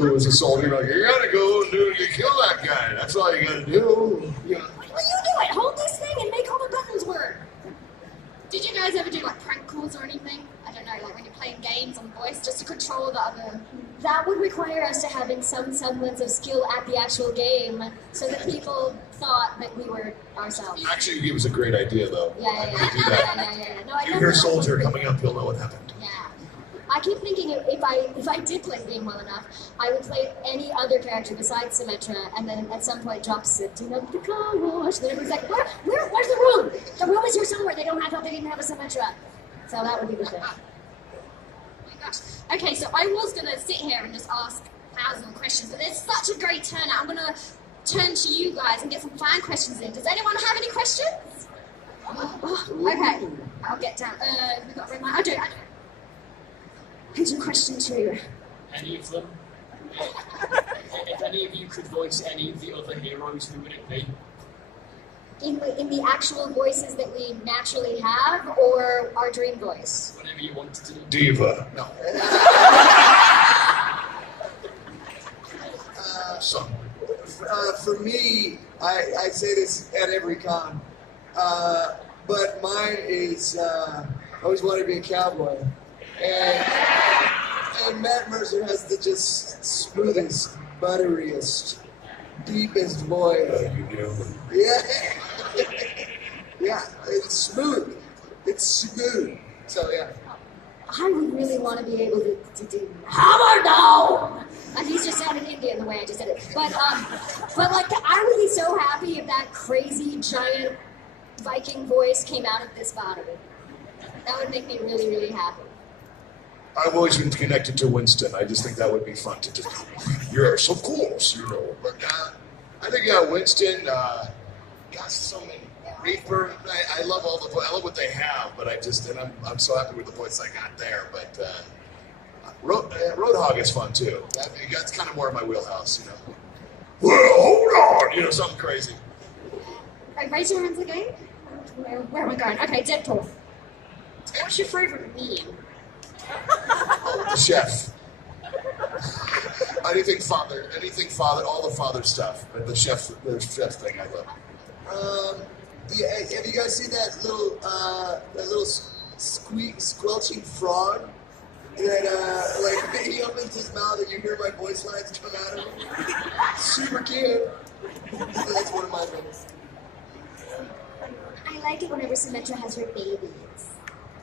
who was a soldier, like, you gotta go and you kill that guy. That's all you gotta do. Yeah. Well, you do it. Hold this thing and make all the buttons work. Did you guys ever do like prank calls or anything? I don't know, like when you're playing games on voice, just to control the other. That would require us to having some semblance of skill at the actual game, so that people thought that we were ourselves. Actually, it was a great idea, though. Yeah. No, I you hear soldier coming up, you'll know what happened. Yeah. I keep thinking if I did play the game well enough, I would play any other character besides Symmetra, and then at some point drop sitting up the car wash. Then everybody's like, where's the room? The room is here somewhere. I thought they didn't have a Symmetra. So that would be the thing. Oh my gosh. Okay, so I was gonna sit here and just ask 1,000 questions, but there's such a great turnout. I'm gonna turn to you guys and get some fan questions in. Does anyone have any questions? Okay, I'll get down. We've got to bring my. I do. Here's your question too. Any of them? If any of you could voice any of the other heroes, who would it be? In the actual voices that we naturally have, or our dream voice? Whatever you wanted to do. D.va. No. For me, I say this at every con, but mine is I always wanted to be a cowboy. And Matt Mercer has the just smoothest, butteriest, deepest voice. You do. Yeah. Yeah, it's smooth. It's smooth. So, yeah. I would really want to be able to do hammer down. And he's just sounding Indian the way I just did it. But like, I would be so happy if that crazy, giant Viking voice came out of this body. That would make me really, really happy. I've always been connected to Winston. I just think that would be fun to just, yes, of course, you know. But I think, yeah, Winston, gosh, so many. Reaper, I love I love what they have, but I'm so happy with the voice I got there. But Roadhog is fun too. That's kind of more of my wheelhouse, you know. Well, hold on, you know, something crazy. Right, raise your hands again. Where am I going? Okay, Deadpool. What's your favorite meme? Oh, the chef. Anything father, all the father stuff. But the chef thing I love. Yeah, have you guys seen that little squelching frog that like he opens his mouth and you hear my voice lines come out of him? Super cute. That's one of my favorites. I like it whenever Symmetra has her babies.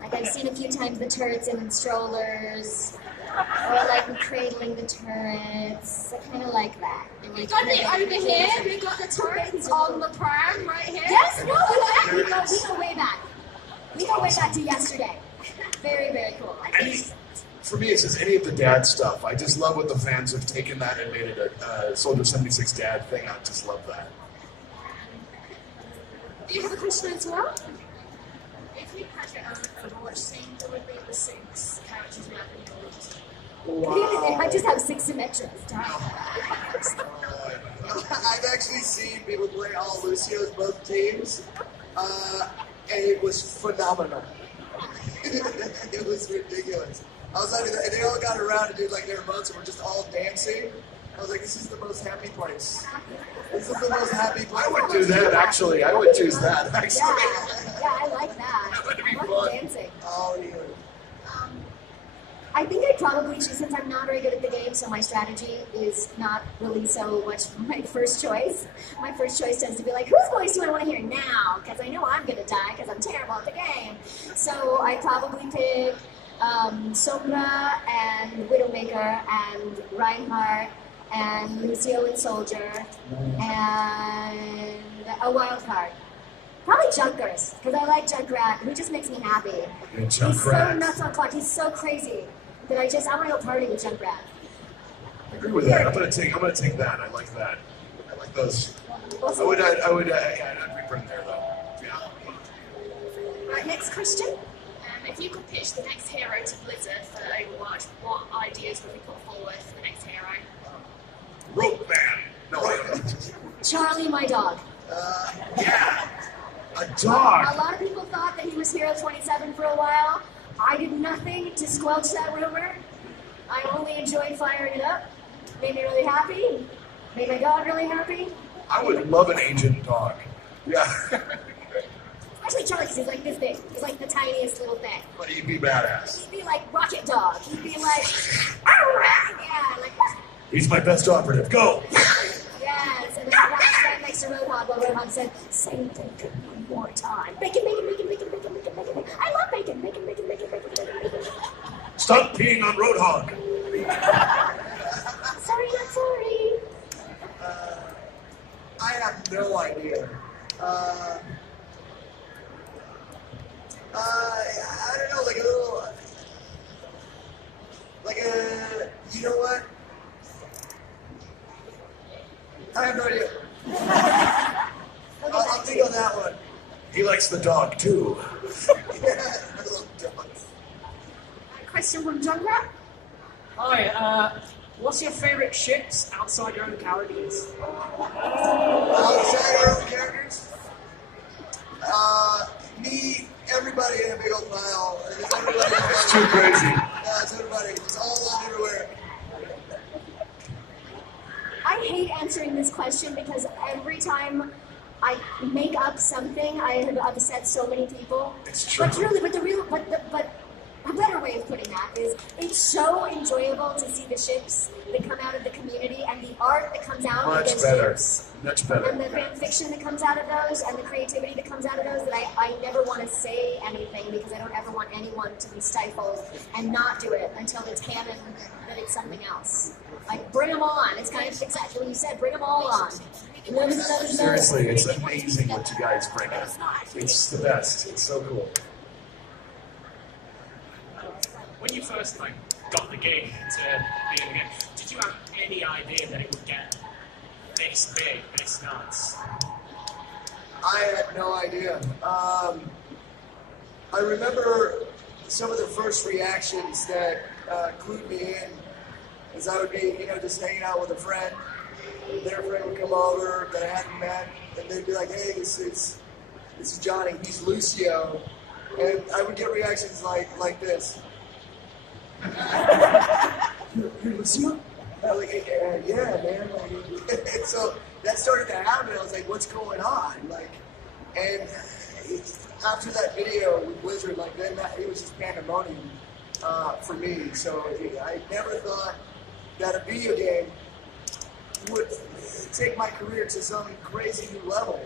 Like I've seen a few times the turrets in strollers, or like cradling the turrets. I kind of like that. We got it over here. We got the turrets on the pram right here. Yes, no, exactly. We go way back. We go way back to yesterday. Very, very cool. For me, it's just any of the dad stuff. I just love what the fans have taken that and made it a Soldier 76 dad thing. I just love that. Do you have a question as well? If you had your own Overwatch scene, what would be the 6 characters you have in your list? Wow. I just have 6 Symmetras. I've actually seen people play all Lucio's both teams, and it was phenomenal. It was ridiculous. I was like, and they all got around and did like their emotes and we're just all dancing. I was like, this is the most happy place. This is the most happy place. I would do that, actually. I would choose that, actually. Yeah, I like that. That would be I fun. like dancing. Oh, yeah. I think I'd probably choose, since I'm not very good at the game, so my strategy is not really so much my first choice. My first choice tends to be like, whose voice do I want to hear now? Because I know I'm going to die because I'm terrible at the game. So I'd probably pick Sombra and Widowmaker and Reinhardt and Lucio and Soldier and a wild card. Probably Junkers, because I like Junkrat, who just makes me happy. He's so nuts on clock, he's so crazy that I want to go party with Junkrat. I agree with that. I'm gonna take that. I like that. I like those. I would I'd bring there though. Yeah. Right, next question. If you could pitch the next hero to Blizzard for Overwatch, what ideas would you put forward for the next hero? Rope band. No, I don't know. Charlie, my dog. Yeah. A dog. A lot of people thought that he was Hero 27 for a while. I did nothing to squelch that rumor. I only enjoyed firing it up. made me really happy. Made my dog really happy. I would love an Asian dog. Yeah. Especially Charlie, because he's like this big. He's like the tiniest little thing. But he'd be badass. He'd be like Rocket Dog. He'd be like, yeah, like. He's my best operative. Go! Yes, and then right next to Roadhog, while Roadhog said, say bacon one more time. Bacon, bacon, bacon, bacon, bacon, bacon, bacon. I love bacon, bacon, bacon, bacon, bacon, bacon, bacon. Stop peeing on Roadhog. Sorry, not sorry. I have no idea. I don't know, like a little, you know what? I have no idea. I'll think on that one. He likes the dog, too. Yeah, I love dogs. Question from John Rat. Hi, what's your favourite ships outside your own characters? Outside our own characters? Me, everybody in a big old pile. It's too crazy. Yeah, it's everybody. It's all on everywhere. I hate answering this question because every time I make up something, I have upset so many people. It's true. But a better way of putting that is it's so enjoyable to see the ships that come out of the community and the art that comes out of Much those better. ships. Much better. And the fan fiction that comes out of those and the creativity that comes out of those that I never want to say anything because I don't ever want anyone to be stifled and not do it until it's canon that it's something else. Like, bring them on. It's kind of exactly what you said. Bring them all on. Love is love is love. Seriously, it's amazing what you guys bring in. It's the best. It's so cool. When you first got the gig to be in the game, did you have any idea that it would get this big, this nuts? I had no idea. I remember some of the first reactions that clued me in as I would be, just hanging out with a friend. Their friend would come over that I hadn't met, and they'd be like, "Hey, this is Johnny. He's Lucio," and I would get reactions like this. You're Lucio? I was like, yeah, man. And so that started to happen. I was like, what's going on? And after that video with Blizzard, then it was just pandemonium for me. So I never thought that a video game would take my career to some crazy new level.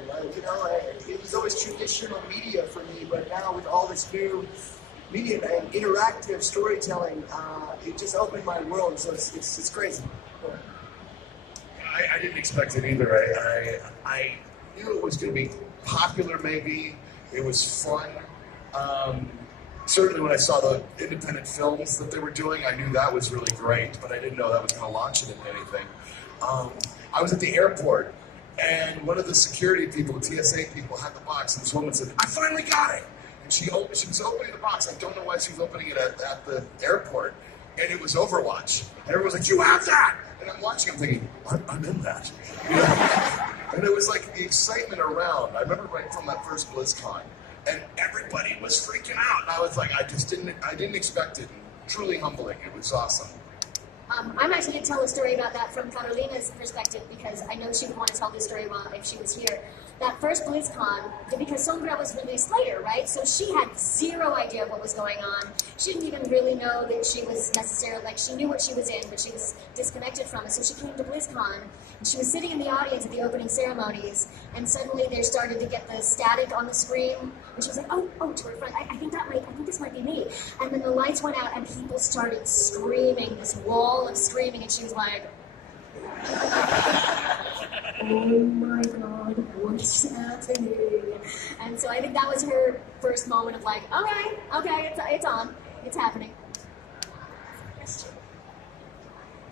It was always traditional media for me, but now with all this new media and interactive storytelling, it just opened my world. So it's crazy. I didn't expect it either. I knew it was going to be popular, maybe. It was fun. Certainly when I saw the independent films that they were doing, I knew that was really great, but I didn't know that was going to launch it into anything. I was at the airport, and one of the security people, the TSA people, had the box, and this woman said, "I finally got it!" And she was opening the box. I don't know why she was opening it at the airport, and it was Overwatch. And everyone was like, "You have that!" And I'm watching, I'm thinking, I'm in that. And it was like the excitement around. I remember right from that first BlizzCon, and everybody was freaking out. And I was like, I didn't expect it. And truly humbling. It was awesome. I'm actually going to tell a story about that from Carolina's perspective because I know she would want to tell this story if she was here. That first BlizzCon, because Sombra was released later, right? So she had zero idea of what was going on. She didn't even really know that she was necessarily, she knew what she was in, but she was disconnected from it. So she came to BlizzCon, and she was sitting in the audience at the opening ceremonies, and suddenly there started to get the static on the screen, and she was like, oh, to her front, I think this might be me. And then the lights went out, and people started screaming, this wall of screaming, and she was like, oh my God, what's happening? And so I think that was her first moment of okay, it's on, it's happening.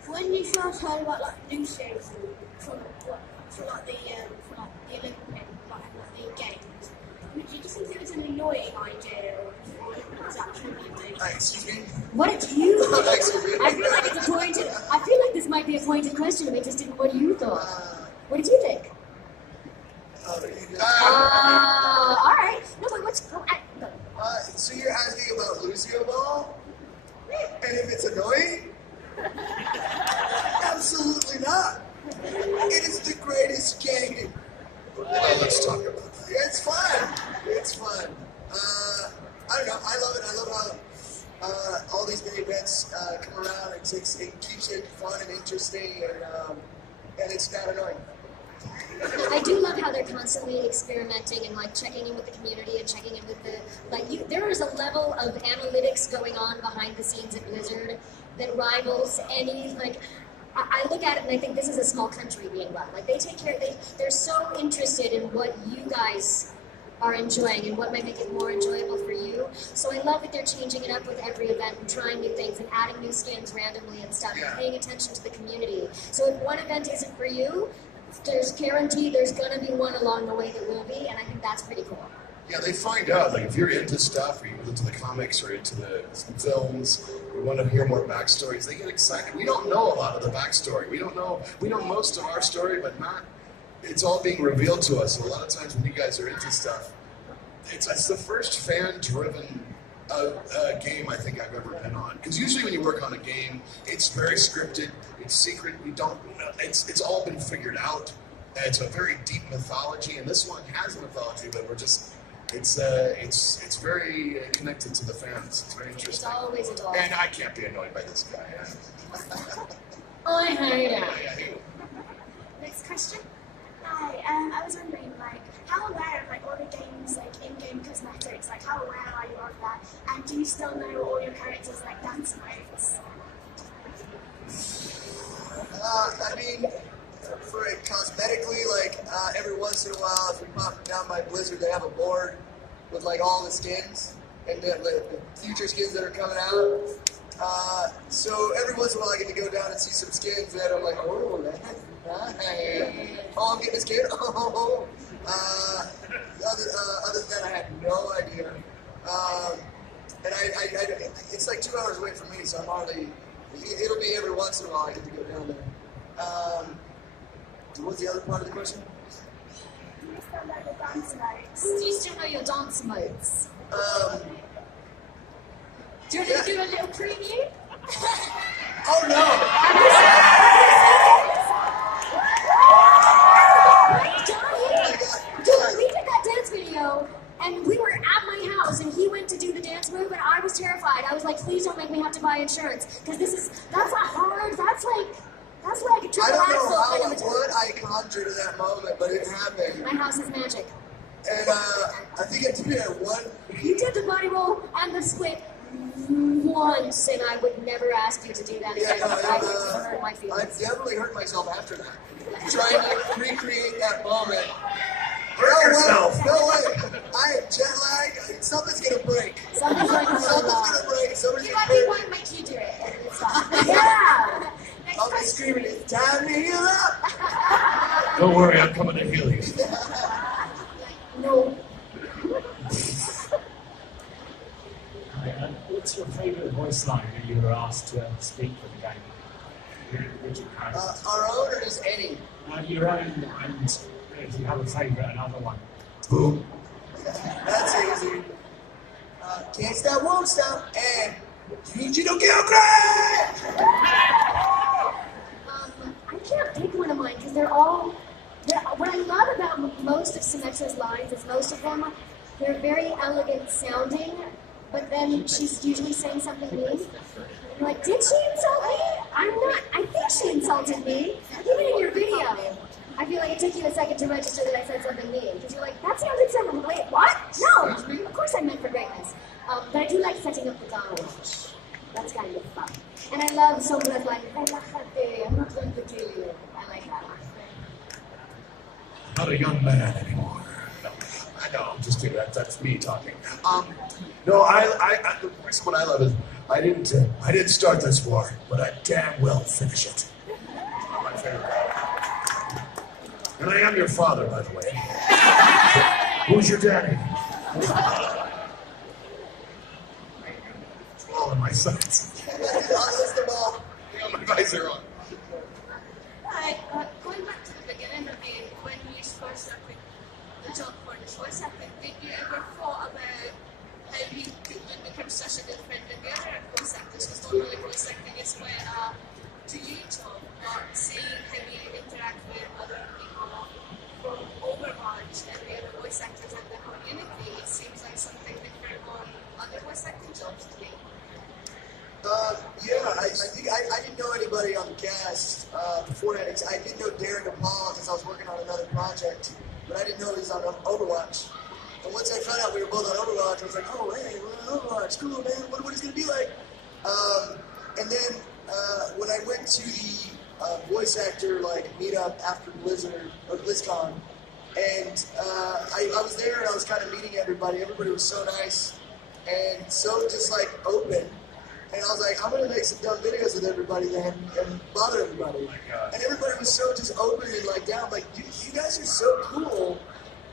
When you first heard about new shows from the Olympic the games, would you just think it was an annoying idea or was that truly amazing? Excuse me? What did you think? Excuse me? I feel like this might be a pointed question, but just didn't. What do you thought? What did you think? All right. No, but what's So you're asking about Lucio Ball? And if it's annoying? I'm Absolutely not. It is the greatest game. Well, let's talk about that. It's fun. It's fun. I don't know. I love it. I love how all these mini events come around. It keeps it fun and interesting, and it's not annoying. I do love how they're constantly experimenting and like checking in with the community and checking in with the there is a level of analytics going on behind the scenes at Blizzard that rivals any like. I look at it and I think this is a small country being run. Like they take care. They're so interested in what you guys are enjoying and what might make it more enjoyable for you. So I love that they're changing it up with every event and trying new things and adding new skins randomly and stuff and paying attention to the community. So if one event isn't for you, there's guaranteed there's going to be one along the way that will be, and I think that's pretty cool. Yeah, they find out, like, if you're into stuff, or you're into the comics, or into the films, we want to hear more backstories, they get excited. We don't know a lot of the backstory. We know most of our story, but it's all being revealed to us. So a lot of times when you guys are into stuff, it's the first fan-driven game I think I've ever been on. Because usually when you work on a game, it's very scripted, it's secret, it's all been figured out. It's a very deep mythology, and this one has a mythology, but it's very connected to the fans. It's very interesting. It's always a dog. And I can't be annoyed by this guy. I hate it. Next question. Hi, I was wondering, like, how aware of like all the games, like in-game cosmetics, like how aware are you of that? And do you still know all your characters' like dance moves? I mean, for it cosmetically, like every once in a while, if we pop down by Blizzard, they have a board with like all the skins and the future skins that are coming out. So every once in a while, I get to go down and see some skins that I'm like, oh, that's nice. Oh, I'm getting a skin. Oh. Other than that, I have no idea. And it's like 2 hours away from me, so I'm hardly. It'll be every once in a while I get to go down there. What's the other part of the question? Do you still know the dance moves? Do you still know your dance moves? Do you want to do a little preview? Oh no! Dude, we did that dance video, and we were at my house, and he went to do the dance move, and I was terrified. I was like, please don't make me have to buy insurance, because that's like a triple I don't know axel. what I conjured in that moment, but it happened. My house is magic. And I think I did it at one. You did the body roll and the split once, and I would never ask you to do that again. I would hurt my I feelings. definitely hurt myself after that. Trying to recreate that moment. Hurt yourself. No way. I have jet lag. Something's gonna break. Something's going on. Something's gonna break. Somebody's You gonna might be break. one make you do it. And it's fine. Yeah! I'll be screaming, it's time to heal up. Don't worry, I'm coming to heal you. No. What's your favourite voice line that you were asked to speak for the game? Which character? Our owner is Eddie. Your own, and if you have a favourite, another one. Boom. That's easy. Can't stop, won't stop, and Digital Kill Crash! I can't pick one of mine because they're all. What I love about most of Symmetra's lines is most of them, they're very elegant sounding, but then she's usually saying something mean. You're like, did she insult me? I think she insulted me. Even in your video. I feel like it took you a second to register that I said something mean. Because you're like, that sounded something. Wait, what? No! Of course I meant for greatness. But I do like setting up the downwatch. That's kind of fun. And I love Sombra's line, relájate, I'm not going to kill you. I like that one. Not a young man anymore. No, I know. I'm just kidding. That's me talking. No, the reason what I love is I didn't start this war, but I damn well finish it. My favorite. And I am your father, by the way. Who's your daddy? All of my sons. I'll list them all. Yeah, my visor on. Hi, going back to the beginning of the when you first started the job for the voice acting, did you ever thought about how you could become such a good friend with the other voice actors? Because normally voice acting is quite a to you talk about seeing how you interact with other people from Overwatch and the other voice actors in the community? It seems like something different on other voice acting jobs to me. Yeah, I think I didn't know anybody on the cast beforehand. I did know Darren DePaul because I was working on another project, but I didn't know he was on Overwatch. And once I found out we were both on Overwatch, I was like, oh, hey, we're on Overwatch. Cool, man. What is it going to be like? And then when I went to the voice actor meetup after Blizzard or BlizzCon, and I was there and I was kind of meeting everybody. Everybody was so nice and so just open. And I was like, I'm going to make some dumb videos with everybody then and bother everybody. And everybody was so just open and down. You guys are so cool.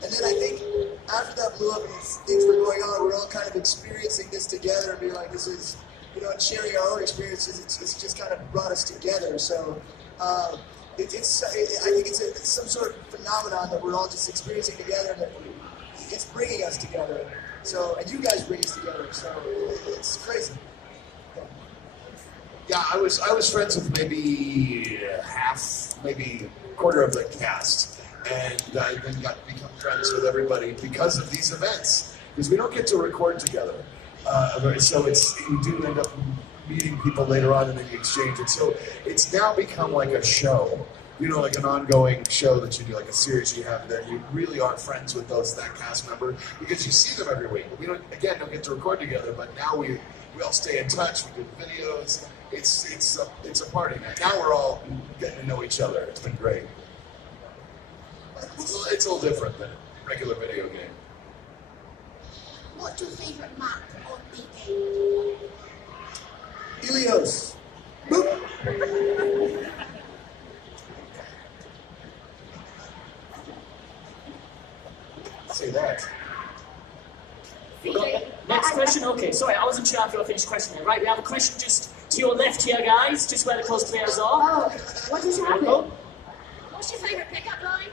And then I think after that blew up and things were going on, we're all kind of experiencing this together and being like, this is, and sharing our own experiences. It's just kind of brought us together. So I think it's some sort of phenomenon that we're all just experiencing together, and that it's bringing us together. So, and you guys bring us together. So it's crazy. Yeah, I was friends with maybe half, maybe a quarter of the cast, and I then got to become friends with everybody because of these events. Because we don't get to record together, so you do end up meeting people later on, and then you exchange it. So it's now become like a show, like an ongoing show that you do, like a series you have there. You really are friends with that cast member because you see them every week. We don't get to record together, but now we all stay in touch. We do videos. It's a party now. Now we're all getting to know each other. It's been great. It's a little different than a regular video game. What's your favourite map on the game? Helios. Boop. Say that. Next question. Okay, sorry, I wasn't sure if you finished question there. Right, we have a question just to your left here, guys, just where the cosplayers are. Oh, what just happened? What's your favourite pickup line?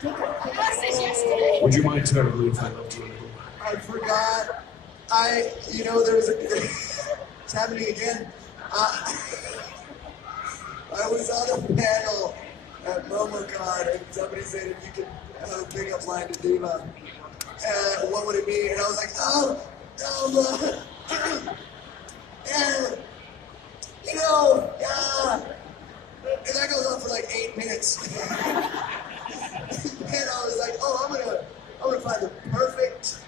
Pickup. I asked this yesterday. Would you mind telling me if I loved you a little? I forgot. There was it's happening again. I was on a panel at MomoCon, and somebody said if you could have a pickup line to D.va, what would it be? And I was like, and that goes on for 8 minutes. And I was like, I'm gonna find the perfect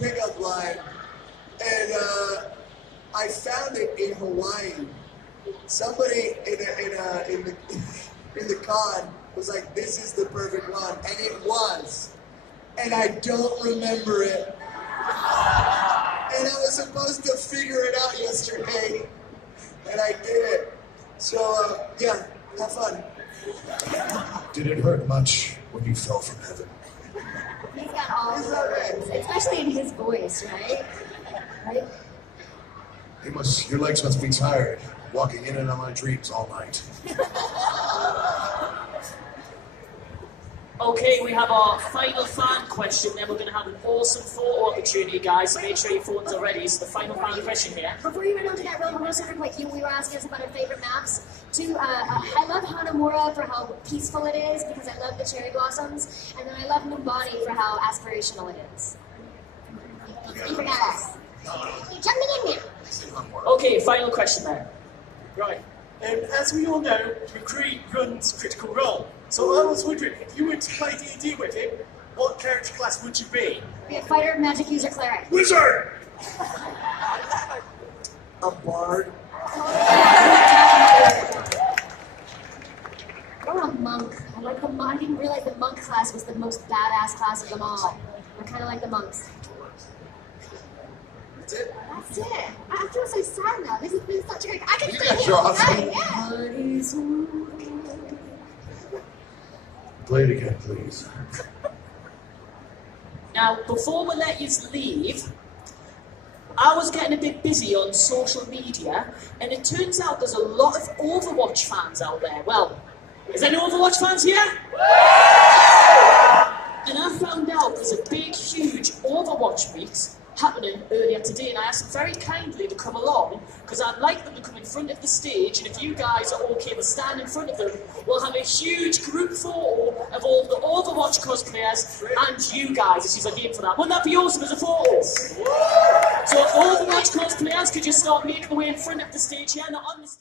pickup line. And I found it in Hawaii. Somebody in the con was like, this is the perfect one. And it was. And I don't remember it. And I was supposed to figure it out yesterday. And I did it. So, yeah, have fun. Did it hurt much when you fell from heaven? He's got all the words, especially in his voice, right? Right? Your legs must be tired, walking in and out of my dreams all night. Okay, we have our final fan question, then we're going to have an awesome photo opportunity, guys, so make sure your phones are ready. So the final fan question here. Before you run on to that, real quick, we were asking us about our favorite maps. I love Hanamura for how peaceful it is, because I love the cherry blossoms, and then I love Numbani for how aspirational it is. Favorite maps. You're jumping in now. Okay, final question then. Right. As we all know, McCree runs Critical Role. So I was wondering, if you were to play D&D with him, what character class would you be? Be a fighter, magic user, cleric. Wizard! A bard. Or a monk. I didn't realize the monk class was the most badass class of them all. I kind of like the monks. That's it? That's it. I feel so sad now. This has been such a great... I can You still guys hear are it awesome. today, yeah. Play it again, please. Now, before we let you leave, I was getting a bit busy on social media, and it turns out there's a lot of Overwatch fans out there. Well, is there any Overwatch fans here? And I found out there's a big, huge Overwatch meet happening earlier today, and I asked them very kindly to come along, because because I'd like them to come in front of the stage, and if you guys are okay to stand in front of them, we'll have a huge group photo of all the Overwatch cosplayers and you guys, if you're game for that. Wouldn't that be awesome as a photo? So Overwatch cosplayers, could you start making the way in front of the stage here, not on the stage?